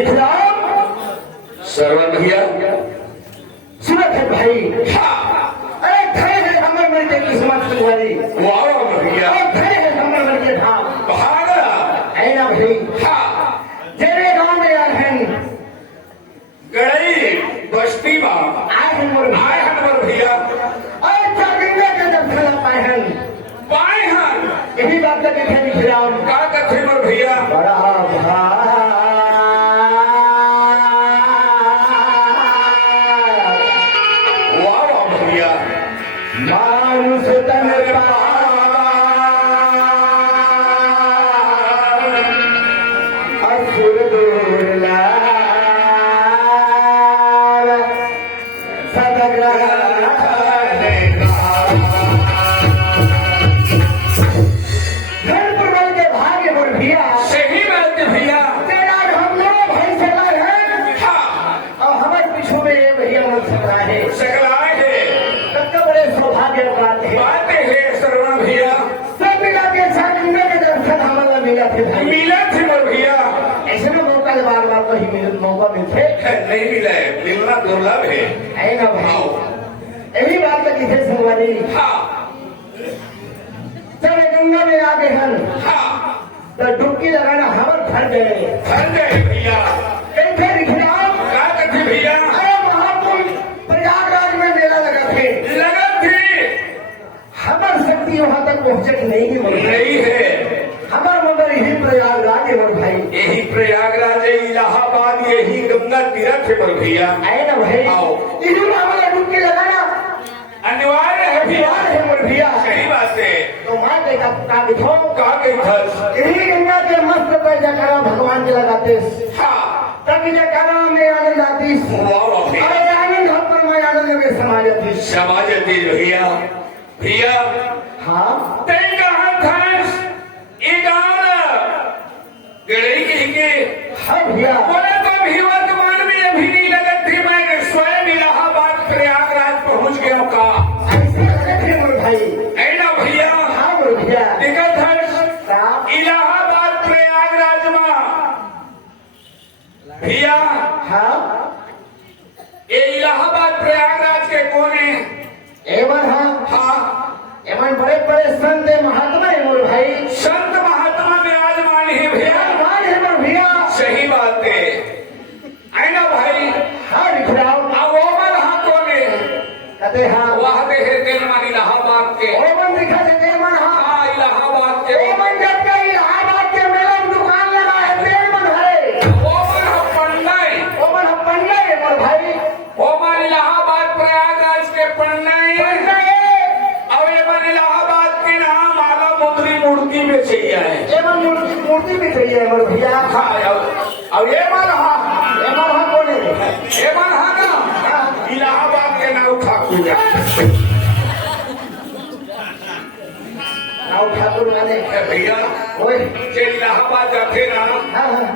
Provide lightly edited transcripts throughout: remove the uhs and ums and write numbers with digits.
विक्रम सरवन भैया सुनत है भाई। अरे खड़े है हमर मन के किस्मत तुम्हारी। वाह भैया खड़े है हमर मन के धाम भागा है ना भाई। जेरे गांव में आए हैं गड़ई बस्ती में आए हैं मोर भैया अरे चाकरिया के दर्शन पाए हैं पाए हैं यही बात लगे थे विक्रम का कथे मोर भैया बड़ा वाह भैया मानुष तन असुर दुर्ला सदग्रह भाग्य बोल भैया सही बात है भैया तेरा हम लोग भाई सगाए हैं और हमारे पीछे में ये भैया लोग सगाए हैं सकलाए है सबसे बड़े सौभाग्य बात है बात है सरवन भैया सब मिला के साथ मिलने के दर्शन हमारा मिला थे भाई मिला थे मोर भैया ऐसे में मौका बार बार तो ही मौका मिलते नहीं मिला है मिलना दुर्लभ है ना भाई यही बात लगी थे संगवारी चले गंगा में आ गए हैं तो डुबकी लगाना हवर फर गए भैया कैसे विक्रम क्या कथे भैया अरे महाकुंभ प्रयागराज में मेला लगा थे लगा थी हमार शक्ति वहां तक पहुंचक नहीं है मगर नहीं है हमार मगर यही प्रयागराज है मगर भाई यही प्रयागराज है इलाहाबाद यही गंगा तीर्थ है मोर भैया आए ना भाई आओ। इधर वाला डुबकी लगाना अनिवार्य है भैया अनिवार्य है मगर भैया सही बात है तो माँ के का दिखो का गई था यही गंगा के मस्त पर जयकारा भगवान के लगाते तभी जयकारा में आनंद आती अरे आनंद हम पर मैं आनंद में समा जाती समाज भैया भैया हाँ तेरी कहाँ था ये गाँव गड़ई के हाँ भैया बोले तो भी वर्तमान में अभी नहीं लगत थी मैं स्वयं इलाहाबाद प्रयागराज पहुंच गया का ऐसे लगे थे मोर भाई है ना भैया हाँ मोर भैया दिक्कत है इलाहाबाद प्रयागराज में भैया हाँ ये इलाहाबाद प्रयागराज के कोने एवं हाँ एवं बड़े बड़े संत महात्मा है मोर भाई संत महात्मा विराजमान है भैया मान है मोर भैया सही बात है ना भाई हाँ विक्रम अब वो मन हाँ कोने कहते हाँ वह देखे तेलमान इलाहाबाद के ओमन दिखा देते मन हाँ हाँ इलाहाबाद के ओमन जब का इलाहाबाद के मेला में दुकान लगा है तेल मन है वो मन पन्नई ओमन हम पन्ने है मोर भाई वो मन इलाहाबाद प्रयागराज के पन्नई अब ये मन इलाहाबाद के नाम आला मुद्री मूर्ति में चाहिए है एवं मूर्ति भी चाहिए मोर भैया हाँ अब ये मन हाँ एवं हाँ कौन है ये मन हाँ ना इलाहाबाद के नाम ठाकुर राव ठाकुर वाले भैया ओए जे इलाहाबाद जाते ना हाँ हाँ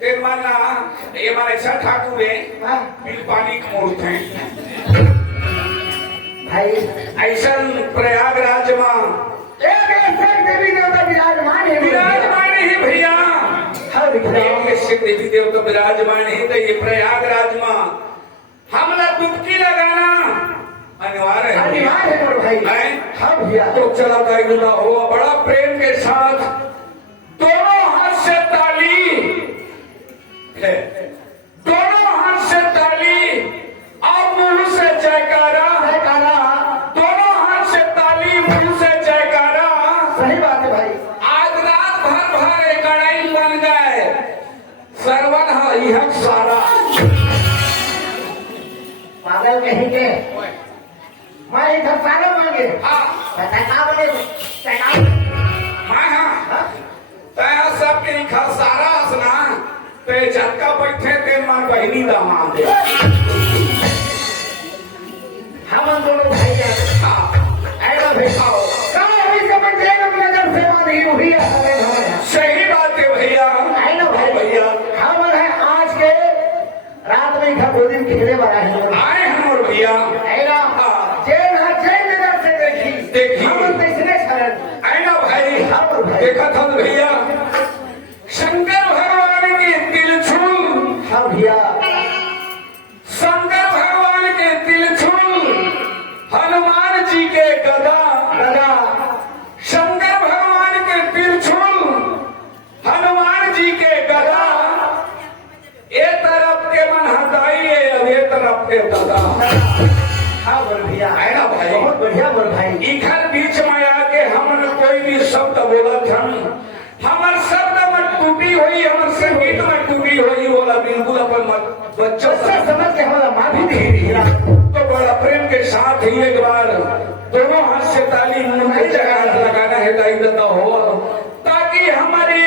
फिर माना ये हमारे ऐसा ठाकुर है हाँ बिल पानी की मूर्त है भाई ऐसा प्रयागराज में एक ऐसे देवी देवता विराजमान है विराजमान है भैया हाँ विक्रम एक ऐसे देवी देवता विराजमान है तो ये प्रयागराज में हमला डुबकी लगाना अनिवार्य है अनिवार्य है मोर भाई हैं? हाँ भैया तो चला गायुदा हुआ बड़ा प्रेम के साथ दोनों हाथ से ताली है दोनों हाथ से ताली और मुंह से जयकारा जयकारा दोनों हाथ से ताली मुंह से जयकारा सही बात है भाई आज रात भर एक कड़ाई बन गए सरवन यह सारा पागल कहीं के मैं इधर सारा मांगे हाँ बता बोले हाँ हाँ तया सबके घर सारा असना ते झटका बैठे ते मां बहनी दामाद दे हम दोनों भाई हैं हाँ ऐसा भेजाओ कहाँ अभी समझ जाएगा नगर सेवा नहीं हुई है हमें हमें सही बात है भैया है ना भाई भैया हम है आज के रात में इधर 2 दिन खेले वाला है आए हम और भैया है ना जैन नजर से देखी देखी। हम इसने शरण आए ना भाई हाँ भाई देखा था भैया शंकर भगवान के तिलछुल, हाँ भैया, शंकर भगवान के तिलछुल, हनुमान जी के गदा, गदा, शंकर भगवान के तिलछुल, हनुमान जी के गदा, ए तरफ के मन हटाई है, अब ये तरफ के गदा। हाँ बोल भैया, है ना भाई? बहुत बढ़िया बोल भाई। इधर बीच में आके हमन कोई भी शब्द बोलत हम, हमर शब्द में टूटी हुई, हमर संगीत में टूटी हुई, बोला बिल्कुल अपन बच्चों बच्चा समझ के हमारा माफी दे दिया। तो बड़ा प्रेम के साथ ही एक बार दोनों हाथ से ताली मुंह में लगाना है, दाई देता हो, ताकि हमारे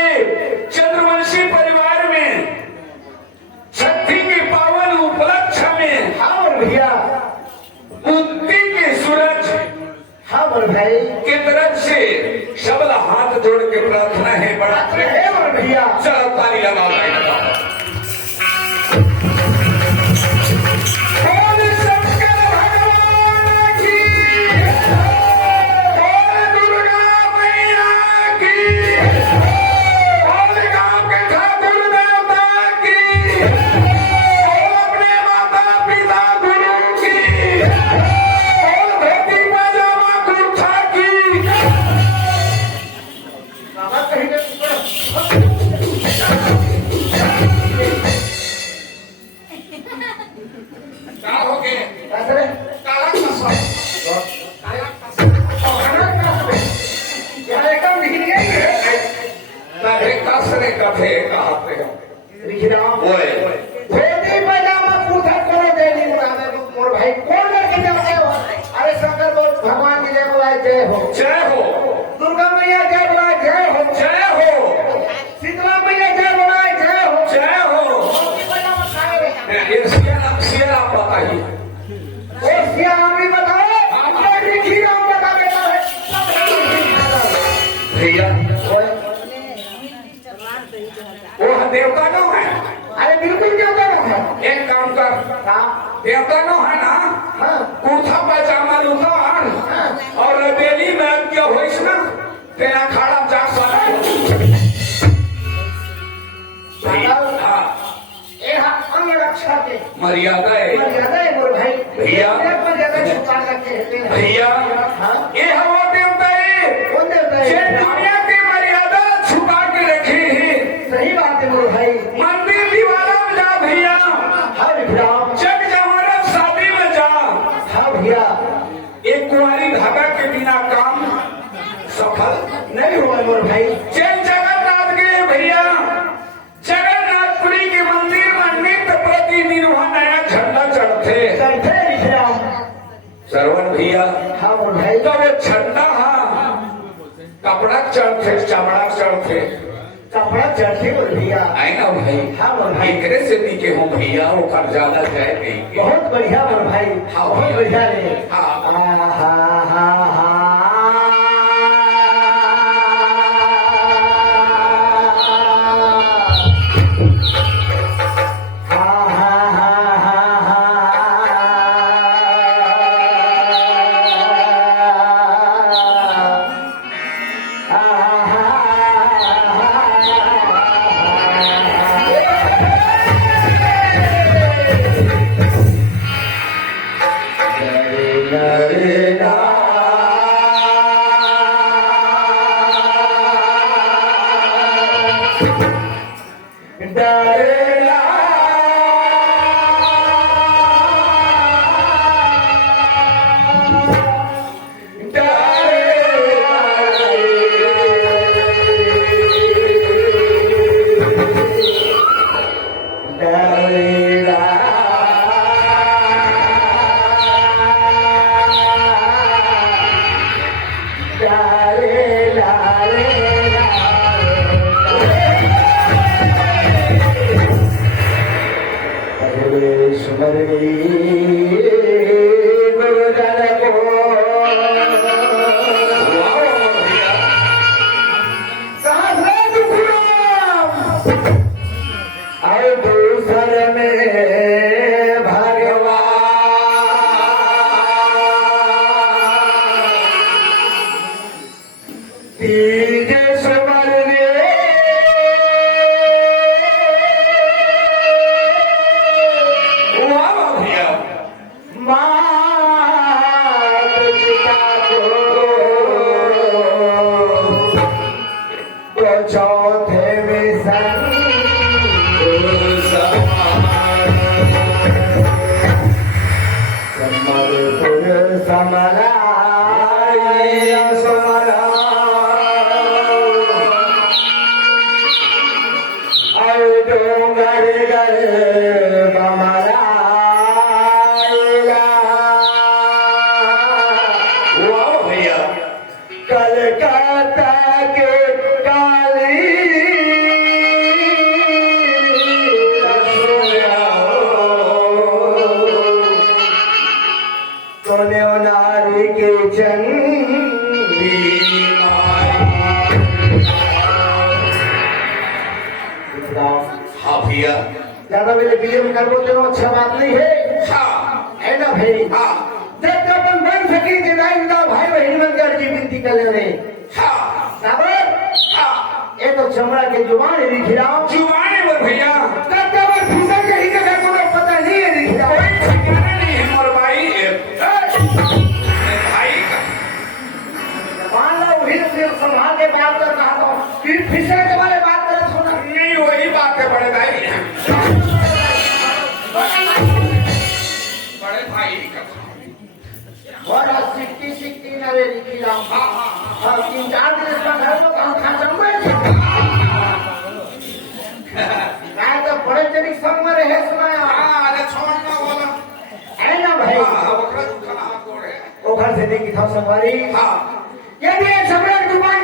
चंद्रवंशी परिवार में छठी की पावन उपलक्ष्य में हाँ बोल भैया, उगती के सूरज हाँ बोल भाई, की तरफ से शब्द हाथ जोड़ के प्रार्थना है, बड़ा प्रेम है बोल भैया। चलो ताली लगाओ, भाई लगाओ। बोल शंकर भगवान की, बोल दुर्गा मैया की, बोल गांव के ठाकुर देवता की, बोल अपने माता पिता गुरु की, बोल धोती पजामा कुर्ता की। बाबा कहीं ना क्या हो गए? कैसे रे? काला कसम। यहाँ एकदम निकल गई। तारे कसरे कथे कहाँ पे हो? रिखिराम, ओए, धोती पजामा कुर्ता कौन दे दी मोर भाई, कौन लेके जाते हो? अरे शंकर बोल, भगवान की जय बोलाए, जय हो। जय हो, दुर्गा मैया जय बोलाए, जय हो। जय हो, शीतला मैया जय बोलाए, जय हो। जय हो। धोती पजामा खाए रे। ये सिया नाम बताइए। और सिया नाम भी बताओ, और रिखिराम बता देता है। भैया, वो देवता नो है। अरे बिल्कुल क्या कर रहा है? एक काम कर, हाँ, देवता नो है ना, हाँ, कुर्ता पजामा उतार और बेली में क्या होइस ना, तेरा खाड़ा जा सकता। हाँ, ये अंग रक्षा के मर्यादा है मर्यादा है मोर भाई। भैया। मर्यादा छुपा करके रहते हैं। भैया। हाँ, ये वो देवता है कौन देवता जे है? दुनिया की मर्यादा छुपा के रखी है। सही बात है मोर भाई। मंदिर दीवारों में जा भैया, हाँ विक्राम, जग जमाना शादी में जा, हाँ भैया, एक कुंवारी धागा के बिना काम सफल नहीं हुआ मोर भाई। चल जगन्नाथ के भैया, जगन्नाथपुरी के मंदिर में नित्य प्रतिदिन वहाँ नया झंडा चढ़ते। कैसे विक्राम? श्रवण भैया, हाँ मोर भाई। तो वो झंडा कपड़ा चढ़ते, चमड़ा चढ़ते, कपड़ा चढ़ते मोर भैया। आई ना भाई। हाँ मोर भाई, एकरे से नीचे हूँ भैया, वो कर ज्यादा जाए नहीं के। बहुत बढ़िया मोर भाई। हाँ, बहुत बढ़िया रे। हाँ। हाँ, हाँ, हाँ। चौथे में संबलपुर समरा समरा डोंगर बमरा वाह भैया कलकत्ता के काली सोने नारी के चंदी हाँ भैया ज्यादा मेरे वीडियो में करबो तो अच्छा बात नहीं है हाँ है ना भाई हाँ जब तक अपन बन सकी जिदाई ना भाई बहन बनकर जी विनती कर ले रहे हाँ साबर हाँ ये तो चमड़ा के जुबान है लिखिराओ जुबाने पर भैया तब तक फिसल के ही जगह को तो पता नहीं है लिखिराओ कोई ठिकाना नहीं है मोर भाई भाई का मान लो वही सिर्फ संभाल के बात कर रहा था फिर फिसल के बारे बात कर रहा था नहीं वही बात है बड़े भाई बड़े भाई का और सिक्की नरे लिखिराओ हाँ हाँ और 3-4 दिन इसका घर लोग हम खा जमवे मैं तो बड़े जनी संग में रहे सुनाया हाँ अरे छोड़ ना बोला है ना भाई हाँ ओकरा खाना गोड़े वो घर से देखी था सवारी हाँ यदि ये सम्राट दुकान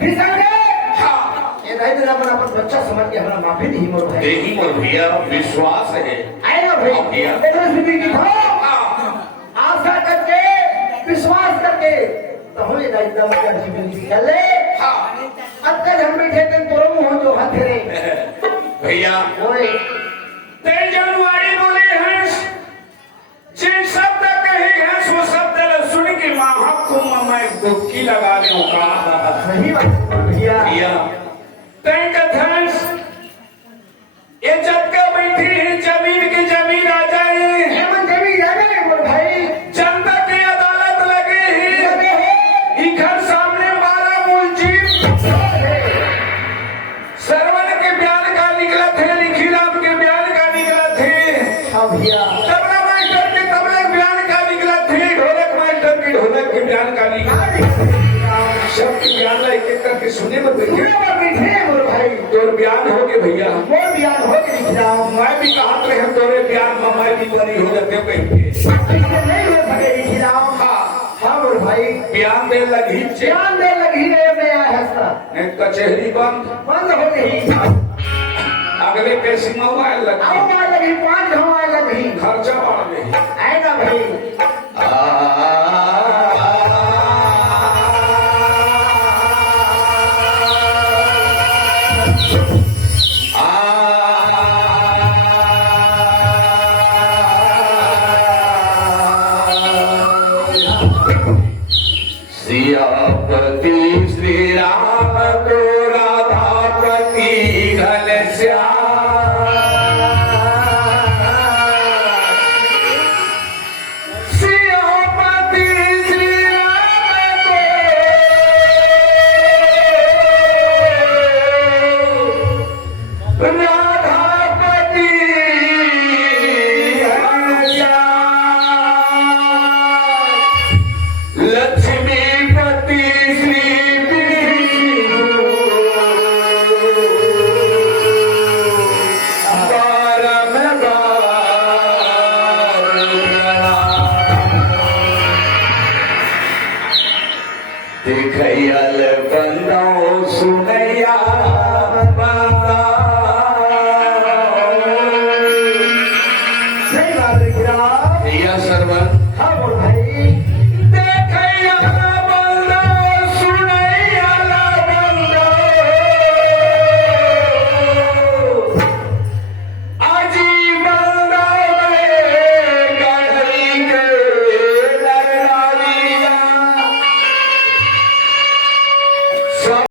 फिसल गए हाँ ये दाई दिन अपन अपन बच्चा समझ के हमारा माफी नहीं मोर भाई देखी मोर भैया विश्वास है आए ना भाई भैया। देखो सुधी की था हाँ आशा करके विश्वास करके तो हम ये दाई दिन का जीवन कर ले हाँ अत्तर हम बैठे थे तो मुंह जो हाथ रे भैया ओए 23 जनवरी बोले हैं जिन शब्द कहे हैं सो शब्द सुन के महाकुंभ में डुबकी लगा ले का सही बात भैया भैया थैंक थैंक्स ये जब का बैठी है जमीन की जमीन आ जाए हेमंत देवी जाने मोर भाई जनता की अदालत लगे है लगे हैं ई घर सामने 12 मूल जीव सरवन के बयान का निकला थे लिखी राम के बयान का निकला थे हाँ भैया तबला मास्टर के तबला बयान का निकला थे ढोलक मास्टर के ढोलक के बयान का निकला सब के बयान ला एक एक करके सुने में भैया बैठे मोर भाई तोर बयान हो गए भैया मोर बयान हो के लिख जाओ मैं भी कहा रहे हम तोरे बयान में मैं भी बनी हो जाते कहीं नहीं हो सके लिख जाओ हाँ हाँ मोर भाई बयान दे लगी ध्यान दे लगी है मैं आया हंसता कचहरी बंद बंद हो गई अगले पैसे मोबाइल आओ लगी मार लगी 5 घंटा लगी खर्चा बढ़ गई आएगा भाई सियापति श्री राम को राधापति घनश्याम सियापति श्री राम को राधापति घनश्याम लक्ष्मीपति श्री विष्णु देखल बंदो सुनैया सही बात है गिरा भैया सरवन हाँ मोर भाई